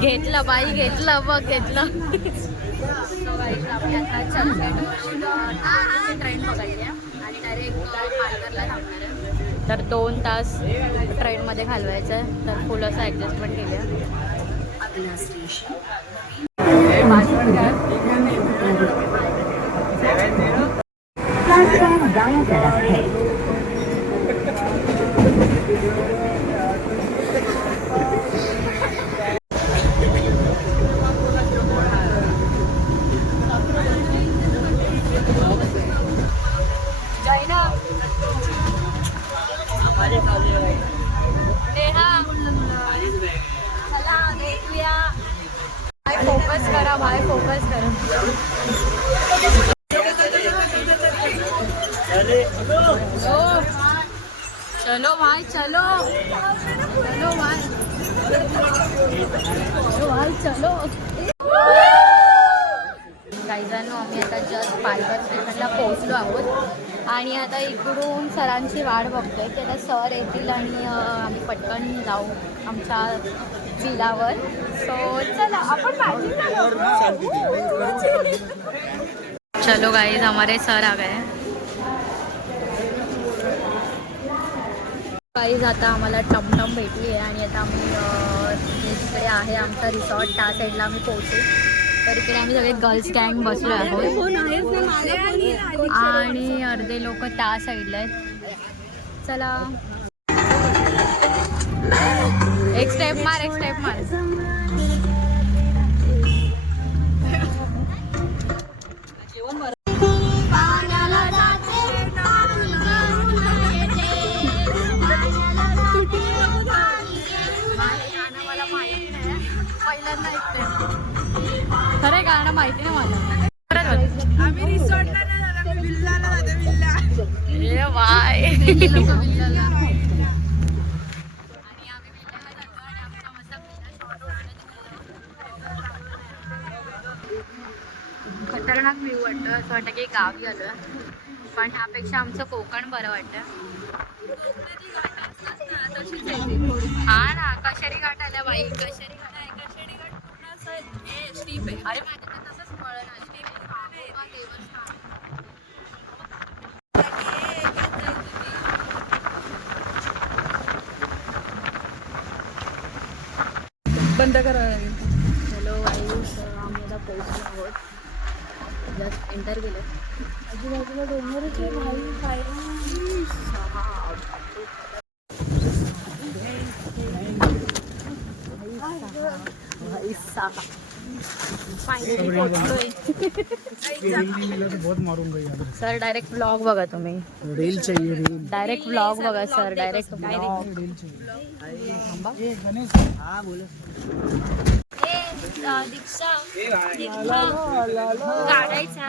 घेतलं बाई घेतलं बघ घेतलं. आता चर्चगेट ट्रेन बघायची आहे आणि डायरेक्ट पालघरला थांबणार आहे. तर 2 तास ट्रेनमध्ये घालवायचं आहे. तर फुल असं ॲडजस्टमेंट केलं आहे. फोकस करा भाई फोकस करा. चलो भाई चलो चलो भाई चलो. काही जण आम्ही आता जस्ट पालघर स्टेशनला पोहोचलो आहोत आणि आता इकडून सरांची वाट बघतोय की आता सर येतील आणि आम्ही पटकन जाऊ आमच्या जिल्ह्यावर. सो चला आपण चलो गाइस हमारे सर आ गए. गाइस आता आम्हाला टमटम भेटली आहे आणि आता आम्ही जिकडे आहे आमचा रिसॉर्ट त्या साईडला आम्ही पोहोचू. तर इकडे आम्ही सगळे गर्ल्स गँग बसलो आहोत आणि अर्धे लोक त्या साईडला आहेत. चला एक स्टेप मार एक स्टेप मार. खरं गाणं माहिती नाही मला. आम्ही रिसॉर्टला नाही जाणार, आम्ही विल्लाला जातो. विल्ला ए बाय आणि आम्ही विल्ल्याला जातो आणि आमचा मस्त खतरनाक व्ह्यू वाटतं. असं वाटतं की गावी आलं पण ह्यापेक्षा आमचं कोकण बरं वाटतं. हा ना कशेरी घाट आल्या बाई. कशेरी घाट आहे. कशेरी घाट पूर्ण असं स्टीप आहे. अरे माझ्या तसंच फळ ना स्टीप देवस्थान. बंद करा. हॅलो गाईज आम्ही आता पोहोचलो आहोत. जस्ट एंटर केलं. आजूबाजूला डोंगरच आहे भाई. काय सर डायरेक्ट ब्लॉग बघा तुम्ही. रील चाहिए रील. डायरेक्ट ब्लॉग बघा सर. Direct blog. हाँ बोलो. दीक्षा काढायचा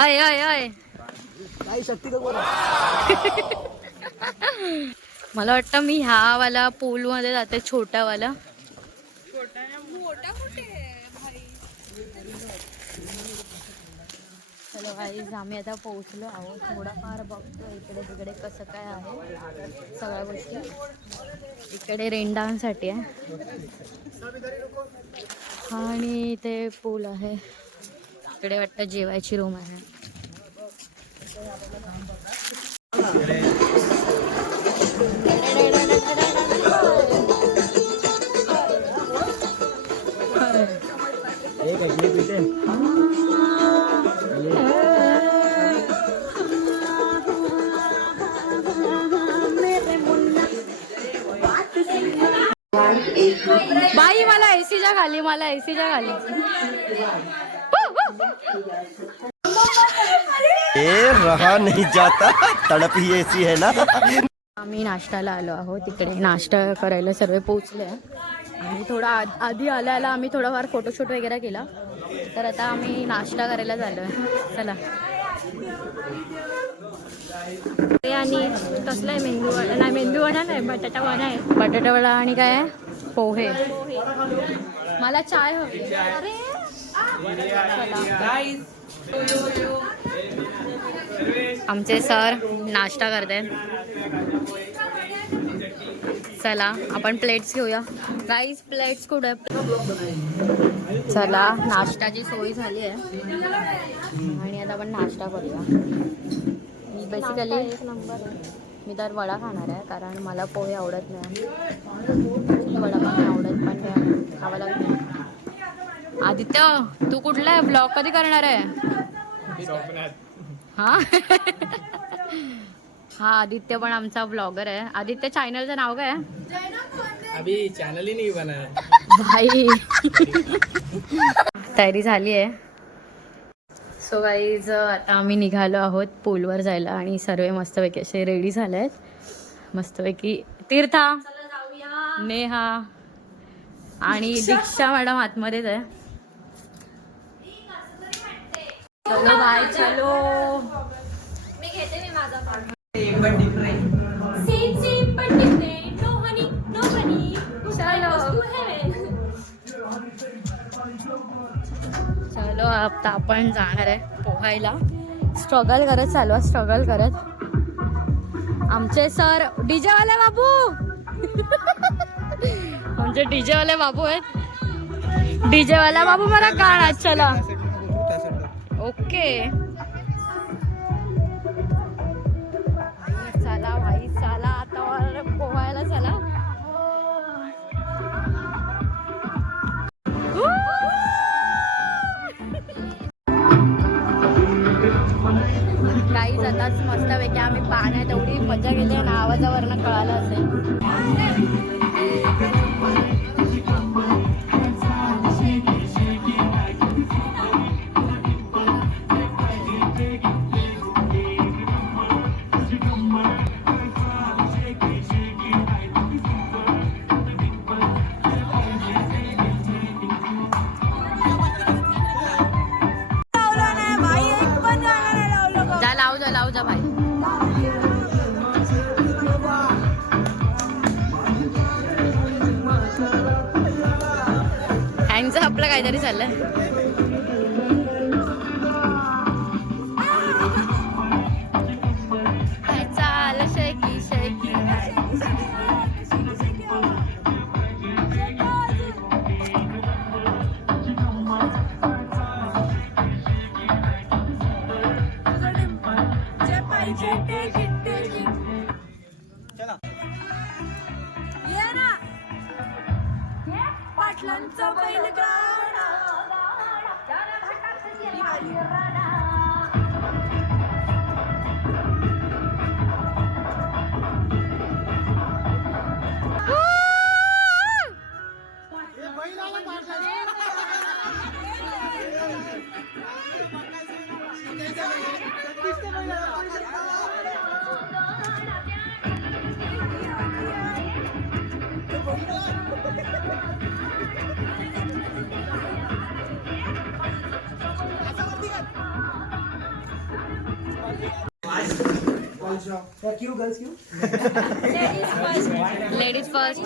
अय अय अय. मला वाटतं मी ह्या वाला पूल मध्ये जाते. छोटा वाला. चलो गाईज आम्ही आता पोहोचलो आहोत. थोडाफार बघतो इकडे तिकडे कसं काय आहे सगळ्या गोष्टी. इकडे रेनडावांसाठी आहे आणि इथे पूल आहे. इकडे वाटतं जेवायची रूम आहे. बाई मला एसीच्या खाली. मला एसीच्या खाली. रहा नहीं जाता. तड़प ही ऐसी है ना. आम्ही नाश्त्याला आलो आहोत. तिकडे नाश्ता करायला सर्व पोहोचले आणि थोडा आधी आल्याला आम्ही थोडाफार फोटोशूट वगैरे केला. तर आता आम्ही नाश्ता करायला झालोय. चला. आणि कसला आहे मेंदूवडा. नाही मेंदूवडा नाही बटाटा वडा आहे. बटाटा वडा आणि काय आहे पोहे. मला चाय हवी. अरे आमचे सर नाश्ता करतात. चला आपण प्लेट्स घेऊया गाईज. प्लेट्स कुठे? चला नाश्त्याची सोय झाली आहे आणि आता आपण नाश्ता करूया. मी बेसिकली एक नंबर मी तर वडा खाणार आहे कारण मला पोहे आवडत नाही. वडा पण आवडत पण खावा लागत. आदित्य तू कुठला आहे ब्लॉग कधी करणार आहे? हा हा आदित्य पण आमचा ब्लॉगर आहे. आदित्य चॅनलचं नाव काय? अभी चॅनल ही नाही बना भाई. तयारी झाली आहे. सो गाईज आता आम्ही निघालो आहोत पूलवर जायला आणि सर्व मस्तपैकी असे रेडी झाले आहेत. मस्तपैकी तीर्था, नेहा आणि दीक्षा मॅडम आतमध्येच आहे. चलो भाई चलो. मी घेते मी माझा पार्ट. चलो आता आपण जाणार आहे पोहायला. स्ट्रगल करत चालू स्ट्रगल करत. आमचे सर डीजे वाले बाबू आमचे डीजे वाले बाबू आहेत. डीजे वाला बाबू मला गाणं चला. ओके चला भाई चला आता पोहायला चला. काही जाताच मस्तपैकी आम्ही पाण्यात एवढी मजा केली ना आवाजावरनं कळालं असेल. लाव जा भाई. हँगचं आपलं काहीतरी चाललंय. चाल शेकी शेकी. पाटलांचा बैलगाडा. क्यों गर्ल्स क्यों? Ladies first.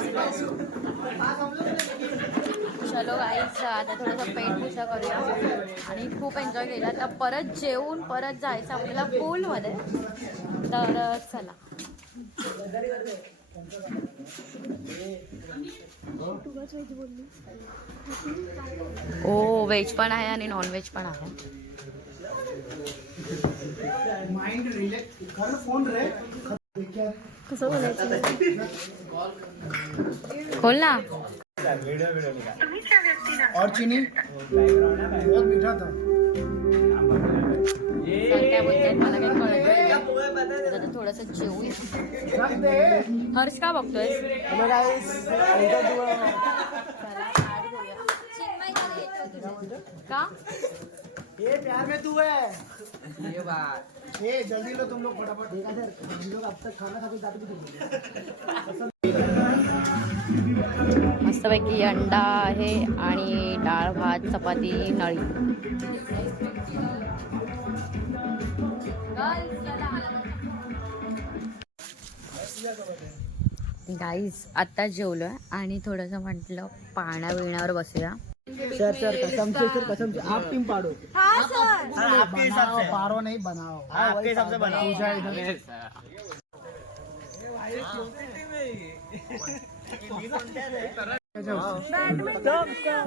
चलो गाईज आता थोडंसं पेट पूजा करूया आणि खूप एन्जॉय केला. आता परत जेवून परत जायचं आपल्याला पूलमध्ये. तर चला. ओ व्हेज पण आहे आणि नॉन व्हेज पण आहे. माइंड रिलॅक्स कर फोन रे. कसं बोलायचं? खोल ना. और चीनी बहुत मीठा था. काय बोलतायत मला काही कळत नाही. आता थोडंसं जेवूया. हर्ष का बघतोय? का? ये प्यार में तू है. ये बात. ये जल्दी लो तुम लोग फटाफट. देखा सर हम लोग अब तक खाना खाते जाते भी. मस्तपैकी अंडा आहे आणि डाळ भात चपाती नळी. गाईज आता जेवलोय आणि थोडंसं म्हटलं पाण्यावर बसूया. सर कसम से आप टीम पाड़ो. हाँ सर. आपके हिसाब से पारो नहीं बनाओ. आपके हिसाब से बनाओ.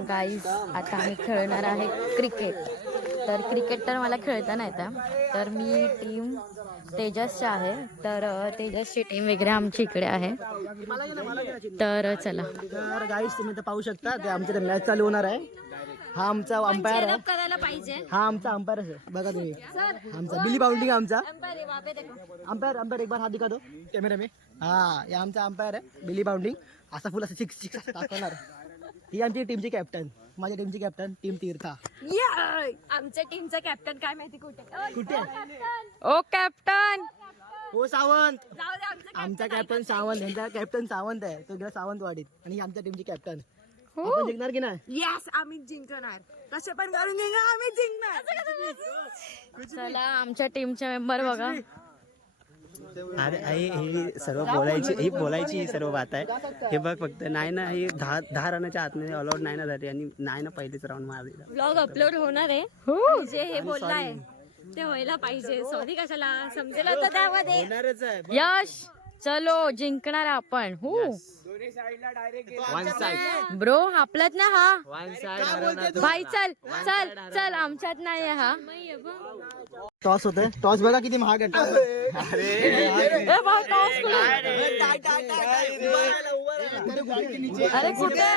गाईज आता आम्ही खेळणार आहे क्रिकेट. तर क्रिकेट तर मला खेळता नाही येतं. तर मी टीम तेजसची आहे. तर तेजसची टीम वगैरे आमची इकडे आहे. तर चला. तर गाईस तुम्ही तर पाहू शकता ते आमच्या मॅच चालू होणार आहे. हा आमचा अंपायर आहे. करायला पाहिजे. हा आमचा अंपायर आहे बघा तुम्ही. आमचा बिली बाउंडिंग आमचा अंपायर एक बार हात दिखा दो कॅमेरा में. हा हे आमचा अंपायर आहे बिली बाउंडिंग. असा फुल असं सिक्स दाखवणार. ही आमची टीमची कॅप्टन. माझ्या टीमची कॅप्टन टीम तीर्था. आमच्या टीमचा कॅप्टन काय माहिती कुठे कुठे ओ कॅप्टन हो सावंत. आमचा कॅप्टन सावंत. यांचा कॅप्टन सावंत आहे. तो गेला सावंतवाडीत आणि ही आमच्या टीमची कॅप्टन. आपण जिंकणार की नाही? यस आम्ही जिंकणार. कसं पण करून जिंकणार आम्ही जिंकणार. चला आमच्या टीमचे मेंबर बघा. अरे ही सर्व बोलायची ही सर्व बात आहे. हे बघ फक्त नाही ना ही 10 रनाच्या आतमध्ये ऑलआउट नाही ना झाली आणि नाही ना पहिलेच राऊंड मारली. ब्लॉग अपलोड होणार आहे. जे हे बोललाय ते व्हायला पाहिजे. सॉरी कशाला समजेल होतं त्यामध्ये. होणारच आहे. यश चलो जिंकणार आपण. ब्रो आपल्यात ना हा भाई. चल चल चल आमच्यात नाही आहे हा. टॉस होतोय. टॉस बघा किती महाग आहे. अरे कुठे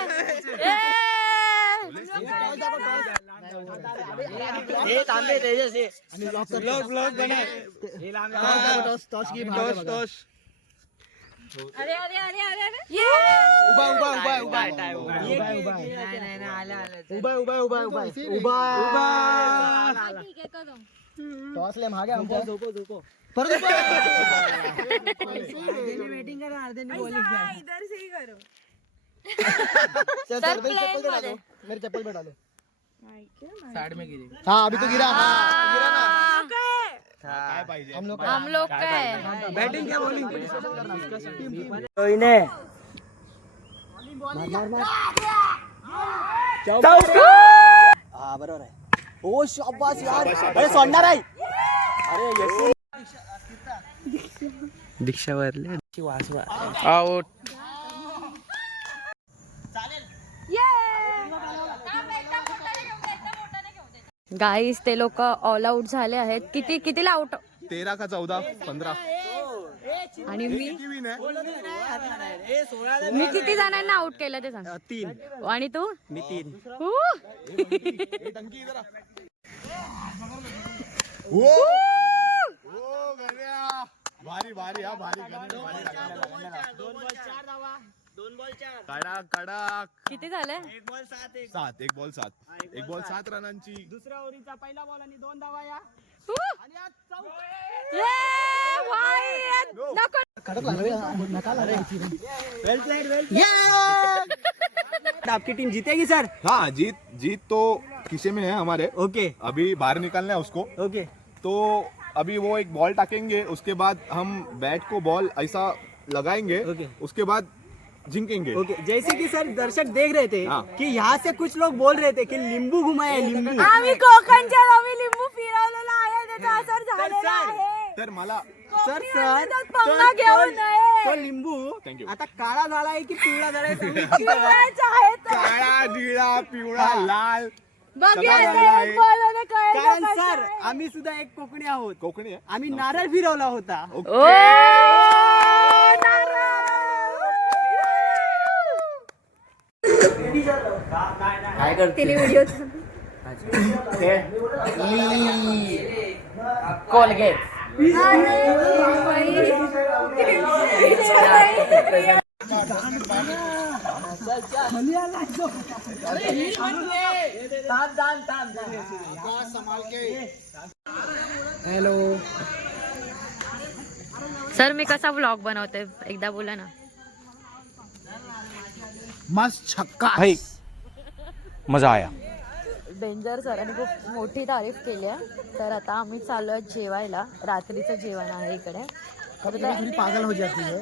अरे अरे अरे अरे टॉस ले महाग आहे आमचा. परत वेटिंग करा. इधर से ही करो. मेरे चप्पल पे डालो. साइड में गिरी. हाँ अभी तो गिरा. गिरा ना. हम लोग काय बैटिंग क्या बॉलिंग हा बरोबर आहे. ओ शाबास यार. अरे सोडणार आहे. अरे दीक्षावरले आउट. गाईस ते लोक ऑल आउट झाले आहेत. कितीला आउट? 13 का 14 15. आणि मी किती जणांना आउट केलं ते सांग. 3. आणि तू? मी 3. भारी भारी हा भारी. कडक कडक. किती झाले? 7. एक बॉल 7 रनांची. दुसऱ्या ओव्हरचा पहिला बॉल आणि 2 धावा या. आपकी टीम जीतेगी सर. हाँ जीत तो किसे में है हमारे. ओके अभी बाहर निकालना है उसको. ओके. तो अभी वो एक बॉल टाकेंगे. उसके बाद हम बैट को बॉल ऐसा लगाएंगे. ओके. उसके बाद जिंकेंगे. ओके. जैसे कि सर दर्शक देख रहे थे कि यहाँ से कुछ लोग बोल रहे थे कि लिंबू घुमाए लिंबू. आम्ही कोकणच्या आम्ही लिंबू फिरवलेला आहे. त्याचा असर झालेला आहे. तर मला सर पंगा घेऊ नये. तो लिंबू Thank you. आता काळा झालाय की पिवळा झालाय पिवळाचा आहे तो. काळा निळा पिवळा लाल बघूया सगळा ते झालेला आहे. एक बॉलने कळलं कारण कसं सर आहे. आम्ही सुद्धा एक कोकणी आहोत. कोकणी आहे. आम्ही नारळ फिरवला होता. काय करते तिने व्हिडिओ कोलगेट. हॅलो सर मी कसा व्लॉग बनवते एकदा बोला ना. मस्त छक्का. मजा आया. डेंजर सरांनी खूप मोठी तारीफ केली आहे. तर आता आम्ही चाललो आहे जेवायला. रात्रीचं जेवण आहे इकडे. पागल हो जाती है.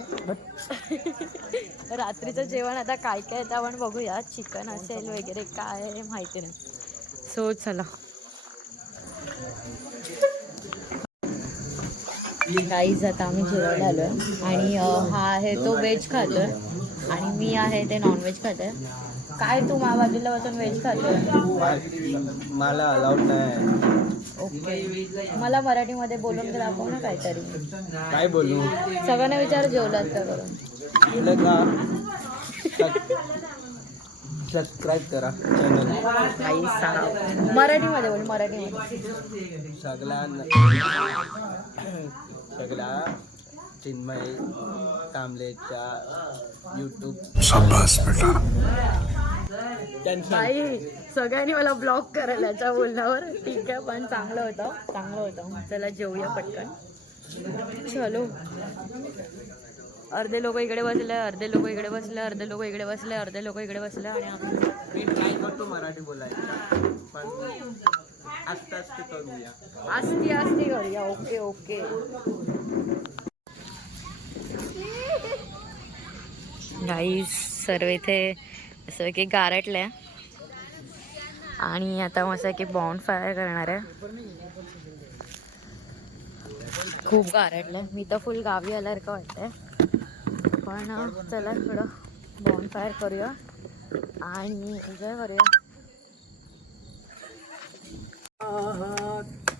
रात्रीचं जेवण आता काय काय ते आपण बघूया. चिकन असेल वगैरे काय माहिती नाही. सो चला. गाईज आता आम्ही जेवायला आलोय आणि हा आहे तो व्हेज खातोय आणि मी आहे ते नॉनव्हेज खाते. काय तू माझ्या बाजूला बसून व्हेज खाते? मला अलाउड नाही. ओके, मला मराठीमध्ये बोलून दाखव ना काहीतरी. काय बोलू? सगळ्यांना विचार जेवलात का करून. बोललं का सबस्क्राईब करा चॅनल. मराठीमध्ये बोल, मराठीमध्ये. सगळ्या चिन्मय कांबलेच्या यूट्यूब. आई सगळ्यांनी मला ब्लॉक करायला याच्या बोलण्यावर. ठीक आहे, पण चांगलं होतं. चला जेवूया पटकन. चलो. अर्धे लोक इकडे बसले, अर्धे लोक इकडे बसले, अर्धे लोक इकडे बसले, अर्धे लोक इकडे बसले. आणि आम्ही मी ट्राय करतो मराठी बोलायचं, पण आस्ते करूया. आस्ती करूया. ओके. गाईस सर्व इथे असं की गारटल्या आणि आता मस्त की बॉन फायर करणार आहे. खूप गारटलं. मी तर फुल गावी आल्यासारखं वाटतंय. पण चला थोडं बॉन फायर करूया आणि एन्जॉय करूया.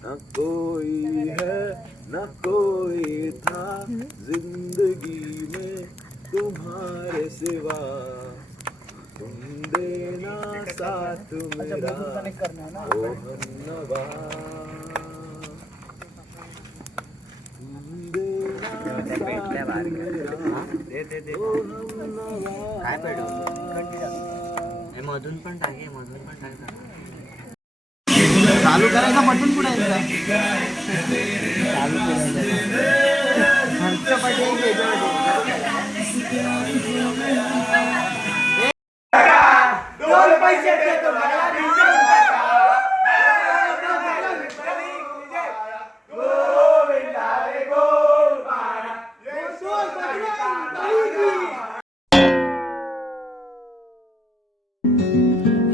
न कोई है न कोई था जिंदगी में तुम्हारे सिवा, तुम देना साथ मेरा ओ हमनवा, तुम देना साथ मेरा ओ हमनवा. मधून पण टाक. चालू करायचा बटन कुठे आहे? चालू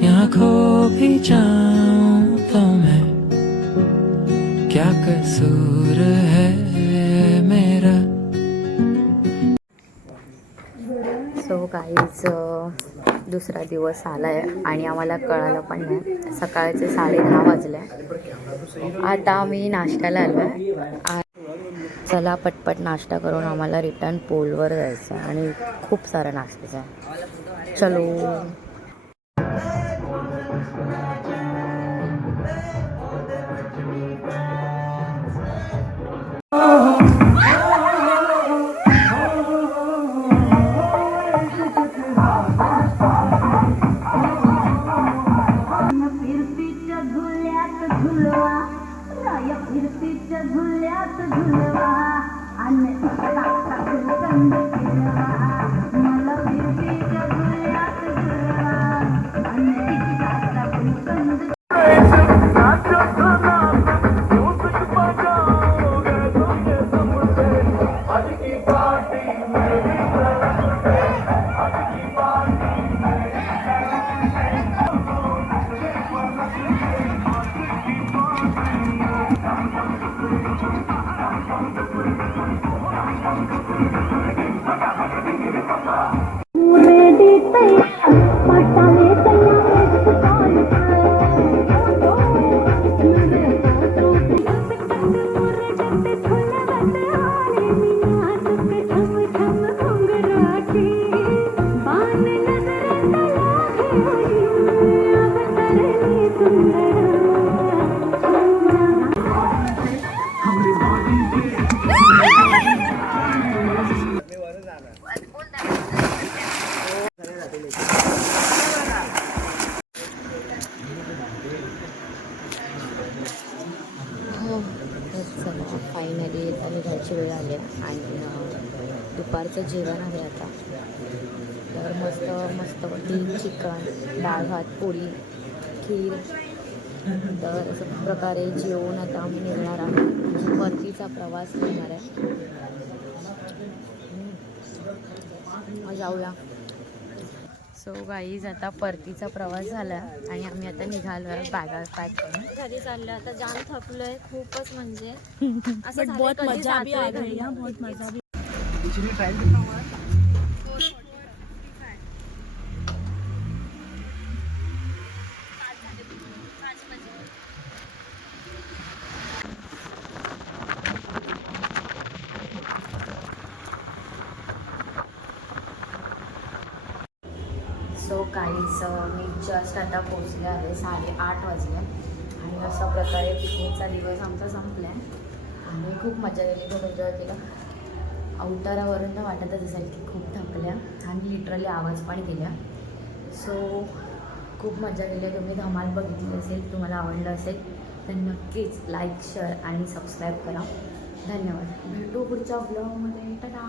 यहाँ खो भी जाऊं तो मैं क्या कसूर है मेरा. सो गाईज दुसरा दिवस आला आहे आणि आम्हाला कळालं पण नाही. सकाळचे 10:30 वाजले. आता आम्ही नाश्त्याला आलो आहे. चला पटपट नाश्ता करून आम्हाला रिटर्न पोलवर जायचं आहे आणि खूप सारा नाश्त्याचा आहे. चलो. फायनली आता निघायची वेळ आली आहे आणि दुपारचं जेवण आहे आता. तर मस्तपैकी चिकन, डाळ भात, पोळी, खीर. तर अशा प्रकारे जेवून आता आम्ही निघणार आहोत. परतीचा प्रवास करणार आहे. जाऊया. सो गाईज आता परतीचा प्रवास झाला आणि आम्ही आता निघालो आहे बॅगा पॅक करून. घरी चाललो. आता जाम थकलोय खूपच. म्हणजे असं बहुत मजा भी आ गई. बहुत मजा भी. गाईज मी जस्ट आता पोचले आहे 8:30 वाजले आणि अशा प्रकारे पिकनिकचा दिवस आमचा संपला आहे आणि खूप मजा गेली, खूप एन्जॉय केलं. अवतारावरून तर वाटतच असेल की खूप थकल्या आणि लिटरली आवाज पण केल्या. सो खूप मजा केली. तुम्ही धमाल बघितली असेल, तुम्हाला आवडलं असेल तर नक्कीच लाईक शेअर आणि सबस्क्राईब करा. धन्यवाद. भेटू पुढच्या ब्लॉगमध्ये. टाटा.